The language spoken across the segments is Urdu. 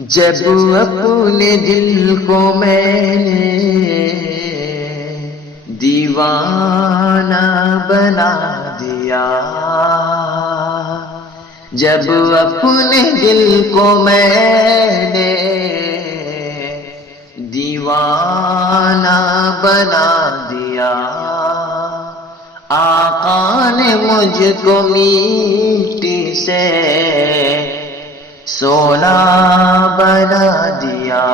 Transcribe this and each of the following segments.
جب اپنے دل کو میں نے دیوانہ بنا دیا، جب اپنے دل کو میں نے دیوانہ بنا دیا، آقا نے مجھ کو مٹی سے سونا بنا دیا،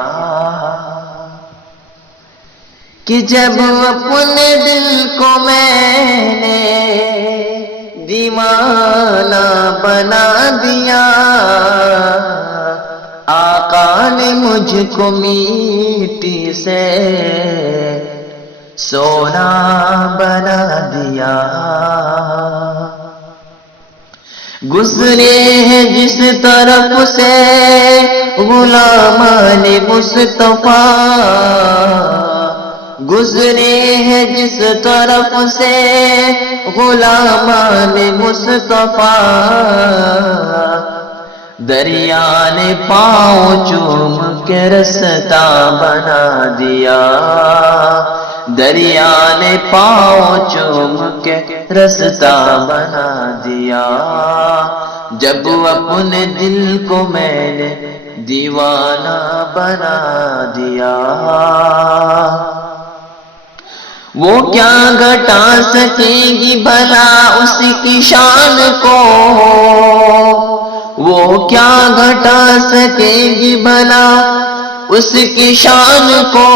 کہ جب اپنے دل کو میں نے دیوانہ بنا دیا، آقا نے مجھ کو مٹی سے سونا بنا دیا۔ گزرے ہیں جس طرف سے غلامان مصطفیٰ، گزرے ہیں جس طرف سے غلامان مصطفیٰ، دریا نے پاؤں چوم کے رستہ بنا دیا، دریا نے پاؤں چوم کے رستہ بنا دیا، جب اپنے دل کو میں نے دیوانہ بنا دیا۔ وہ کیا گھٹا سکے گی بھلا اس کی شان کو، وہ کیا گھٹا سکے گی بھلا اس کی شان کو،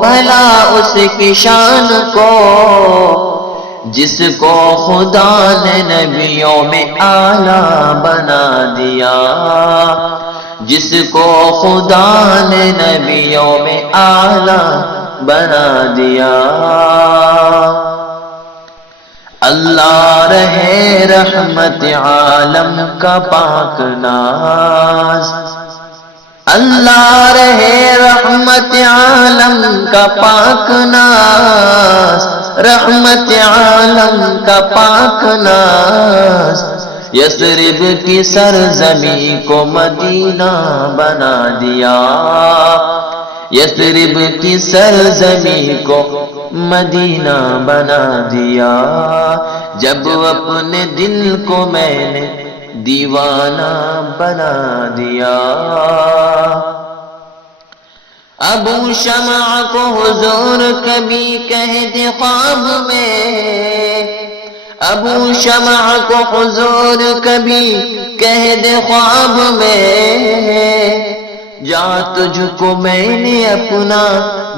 بھلا اس کی شان کو، جس کو خدا نے نبیوں میں اعلیٰ بنا دیا، جس کو خدا نے نبیوں میں اعلیٰ بنا دیا۔ اللہ رہے رحمت عالم کا پاک ناز، اللہ رہے رحمت عالم کا پاک ناز، رحمت عالم کا پاک ناز، یثرب کی سرزمین کو مدینہ بنا دیا، یثرب کی سرزمین کو مدینہ بنا دیا، جب اپنے دل کو میں نے دیوانہ بنا دیا۔ ابو شمع کو حضور کبھی کہہ دے خواب میں، ابو شمع کو حضور کبھی کہہ دے خواب میں، جا تجھ کو میں نے اپنا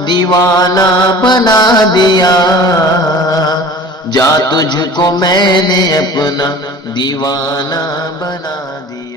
دیوانہ بنا دیا، جا تجھ کو میں نے اپنا دیوانہ بنا دیا۔